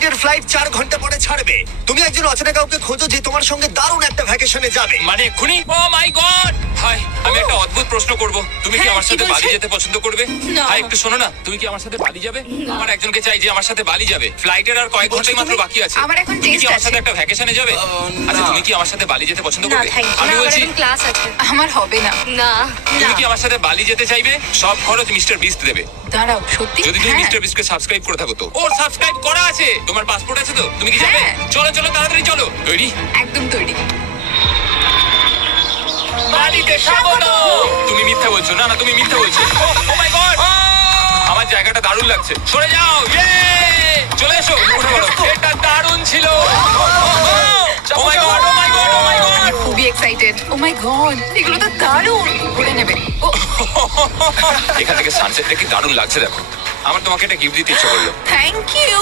টিকিটের ফ্লাইট 4 ঘন্টা পরে ছাড়বে। তুমি একজন অচেনা কাউকে খোঁজো যে তোমার সঙ্গে দারুণ একটা ভ্যাকেশনে যাবে। মানে এক্ষুনি? ও মাই গড! হাই, আমি একটা অদ্ভুত প্রশ্ন করব। তুমি কি হ্যাঁ, আমার কি সাথে বলছে? বালি যেতে পছন্দ করবে? না। হাই, একটু শোনো না, তুমি কি আমার সাথে বালি যাবে? আমার একজনকে চাই যে আমার সাথে বালি যাবে। ফ্লাইটের আর কয়েক ঘন্টাই মাত্র বাকি আছে। আমার এখন তুমি কি টেস্ট আমার সাথে আছে। একটা ভ্যাকেশনে যাবে? আচ্ছা, তুমি কি আমার সাথে বালি যেতে পছন্দ না করবে? Thank you. আমি বলছি, ক্লাস আছে। আমার হবে না। না তুমি কি আমার সাথে বালি যেতে চাইবে? সব খরচ মিস্টার বিস্ট দেবে। দাঁড়াও, সত্যি? যদি তুমি হ্যাঁ। মিস্টার বিস্টকে সাবস্ক্রাইব করে থাকো তো। ওর সাবস্ক্রাইব করা আছে। তোমার পাসপোর্ট আছে তো? তুমি কি যাবে? হ্যাঁ। চলো চলো, তাড়াতাড়ি চলো। তৈরি? একদম তৈরি। বালিতে স্বাগত। তুমি মিথ্যা বলছো। না না, তুমি মিথ্যা বলছো। ও মাই গড! আমার জায়গাটা দারুণ লাগছে। সরে যাও। ইয়ে! চলে এসো। উঠে পড়ো। এটা দারুণ ছিল। ও মাই গড! ও মাই গড! ও মাই গড! খুবই এক্সাইটেড। ও মাই গড, এগুলো তো দারুণ। করে নেবে। ও এখান থেকে সানসেটটা কি দারুণ লাগছে দেখো। আমার তোমাকে একটা গিফট দিতে ইচ্ছে করলো। Thank you.